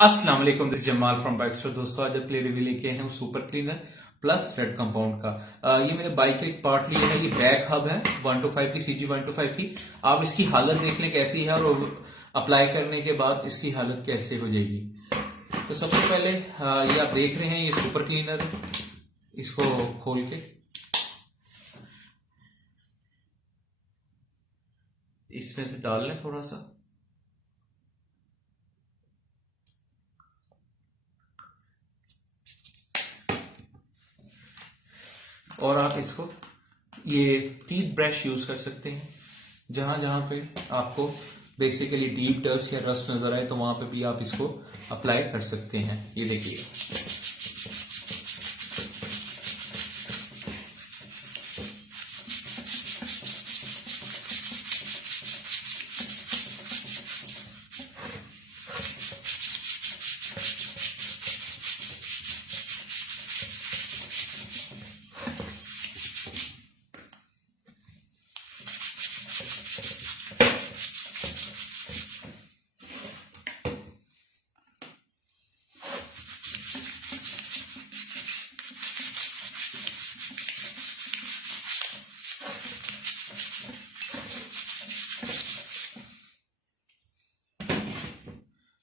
अस्सलाम वालेकुम, this Jamal from बाइक्सटर। दोस्तों, आज अपने रिव्यू लेके हैं super cleaner plus red compound का। ये मेरे बाइक का एक पार्ट लिया है। ये बैक हब है 125 की, CG 125 की। आप इसकी हालत देख लें कैसी है और अप्लाई करने के बाद इसकी हालत कैसे हो जाएगी। तो सबसे पहले ये आप देख रहे हैं, ये सुपर क्लीनर है। इसको खोल के इसमें से डाल लें थोड़ा सा। और आप इसको ये टीथ ब्रश यूज कर सकते हैं। जहां जहां पे आपको बेसिकली डीप डस्ट या रस्ट नजर आए तो वहां पे भी आप इसको अप्लाई कर सकते हैं। ये देखिए,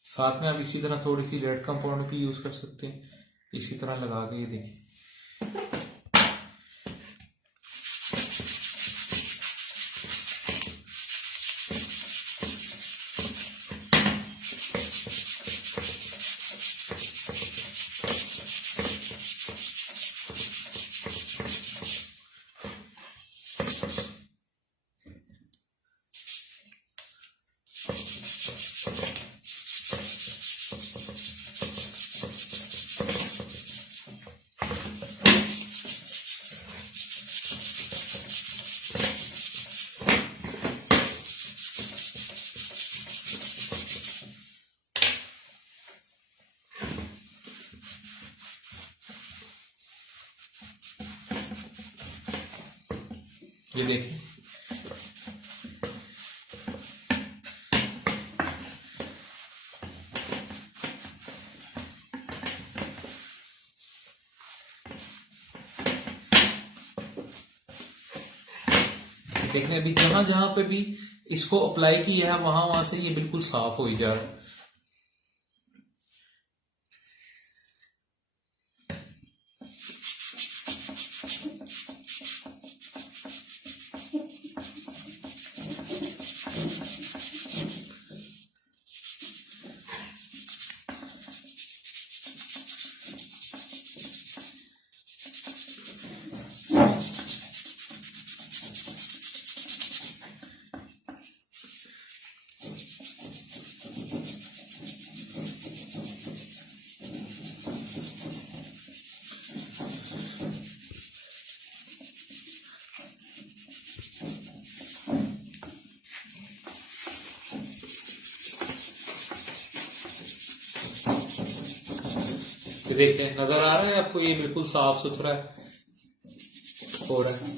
साथ में आप इसी तरह थोड़ी सी रेड कंपाउंड भी यूज कर सकते हैं। इसी तरह लगा के ये देखिए, ये देखिए। देखने अभी जहां जहां पे भी इसको अप्लाई किया है वहां वहां से ये बिल्कुल साफ हो ही जा रहा है। ये देखिए, नजर आ रहा है आपको, ये बिल्कुल साफ सुथरा हो रहा है।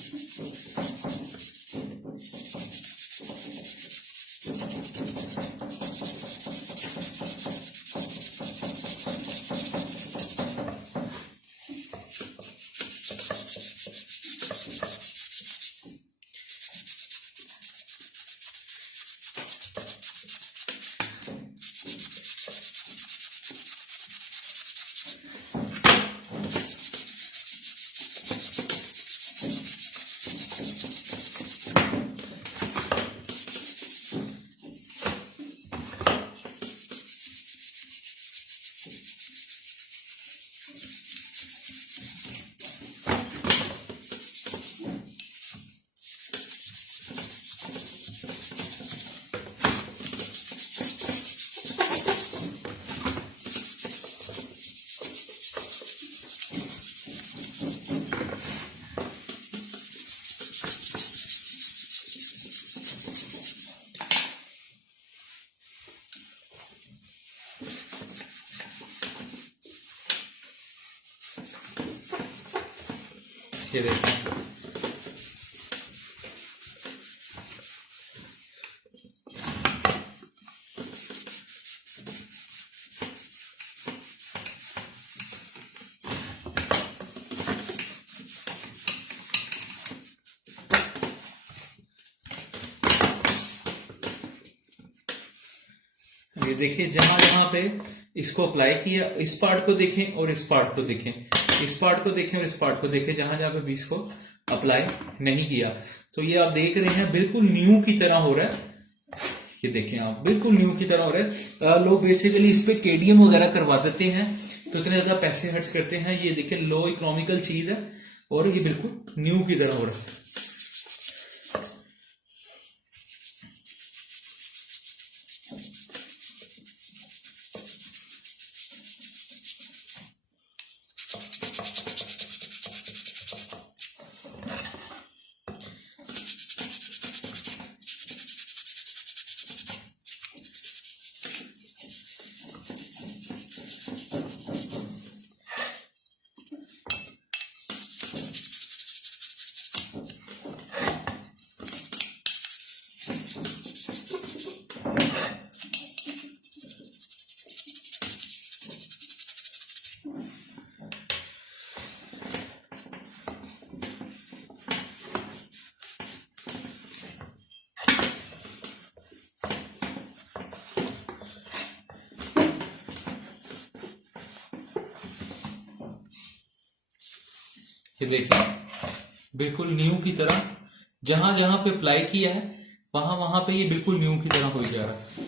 ये देखिए, ये देखिए, जहां जहां पे इसको अप्लाई किया, इस पार्ट को देखें और इस पार्ट को देखें, इस पार्ट को देखें और इस पार्ट को देखें, जहां जहां पे भी इसको अप्लाई नहीं किया, तो ये आप देख रहे हैं बिल्कुल न्यू की तरह हो रहा है। ये देखें आप, बिल्कुल न्यू की तरह हो रहा है। लोग बेसिकली इस पे केडीएम वगैरह करवा देते हैं, तो इतने ज्यादा पैसे खर्च करते हैं। ये देखें, लो इकोनॉमिकल चीज है और ये बिल्कुल न्यू की तरह हो रहा है। ये देखिए, बिल्कुल न्यू की तरह, जहां जहां पे अप्लाई किया है वहां वहां पे ये बिल्कुल न्यू की तरह हो जा रहा है।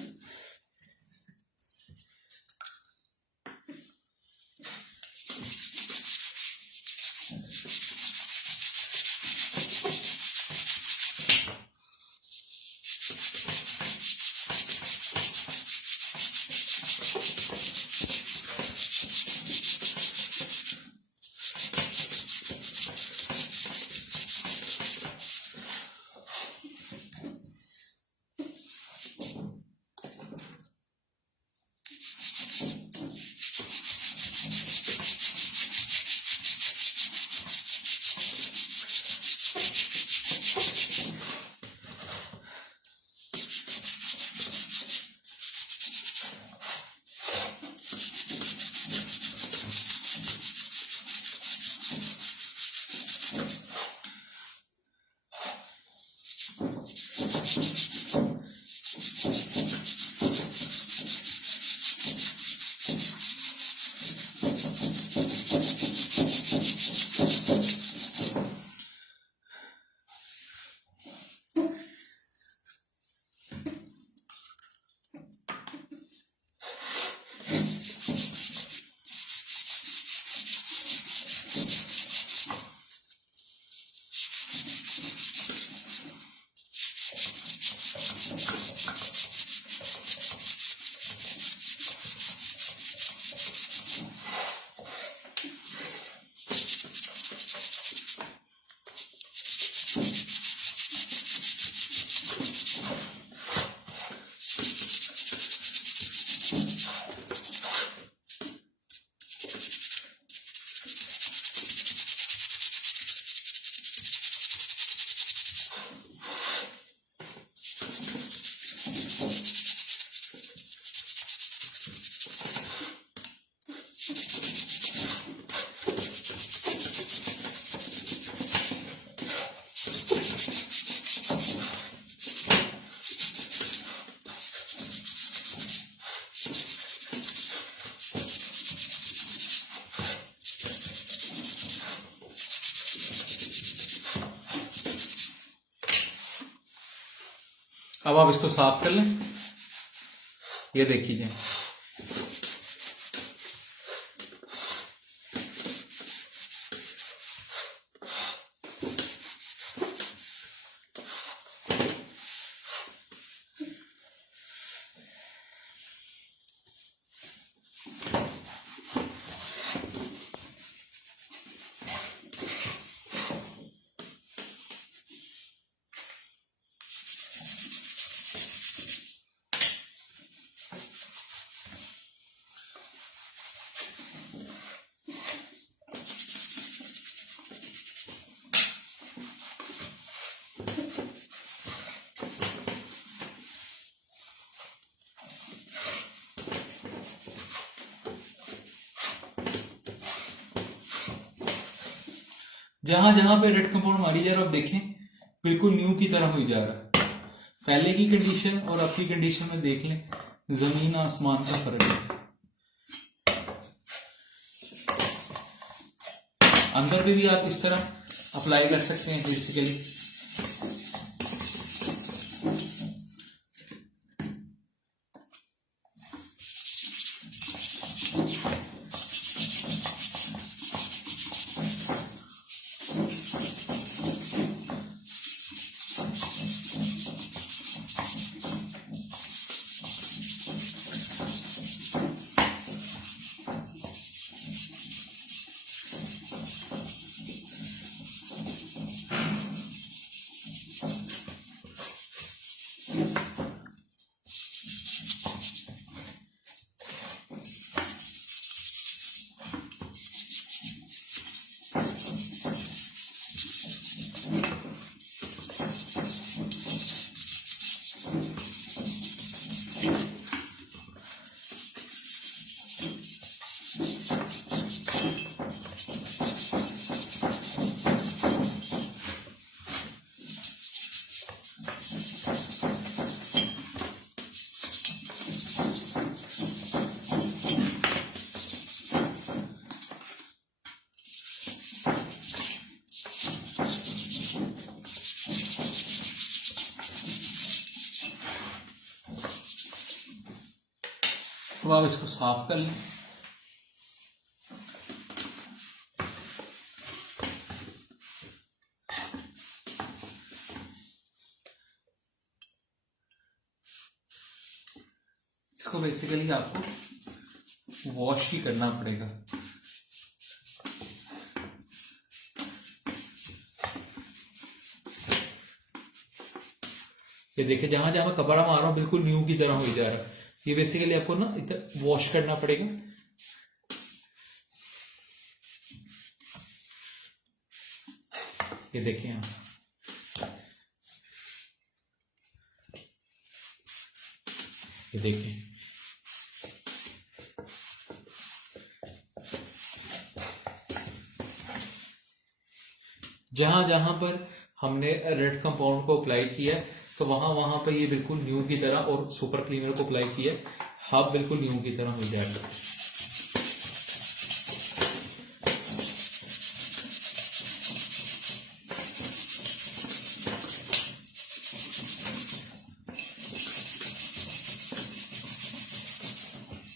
अब आप इसको साफ कर लें। ये देखिए, जहां जहां पे रेड कंपाउंड मारी जा रहा है, आप देखें बिल्कुल न्यू की तरह हो जा रहा है। पहले की कंडीशन और अब की कंडीशन में देख लें, जमीन आसमान का फर्क है। अंदर भी आप इस तरह अप्लाई कर सकते हैं बेसिकली। तो आप इसको साफ कर लें। इसको बेसिकली आपको वॉश ही करना पड़ेगा। ये देखिए जहां जहां मैं कपड़ा मार रहा हूं बिल्कुल न्यू की तरह हो जा रहा है। ये बेसिकली आपको ना इधर वॉश करना पड़ेगा। ये देखिए आप, ये देखिए जहां जहां पर हमने रेड कंपाउंड को अप्लाई किया तो वहां वहां पर ये बिल्कुल न्यू की तरह, और सुपर क्लीनर को अप्लाई किया हाफ बिल्कुल न्यू की तरह हो जाएगा।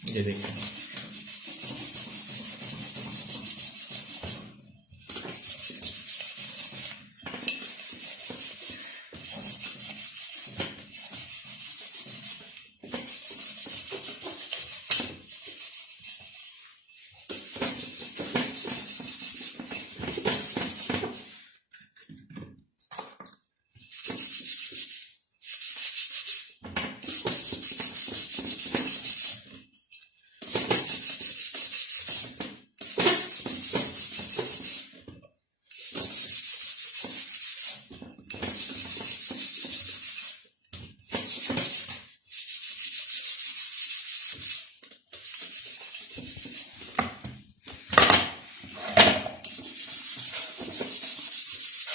ये देखिए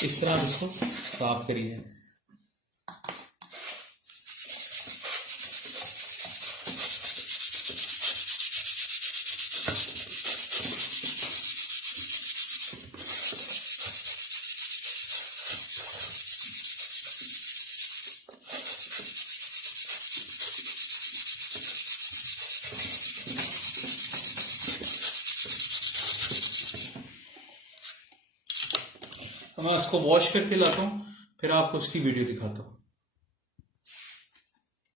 इस तरह इसको साफ करिए। तो मैं इसको वॉश करके लाता हूँ, फिर आपको उसकी वीडियो दिखाता हूँ।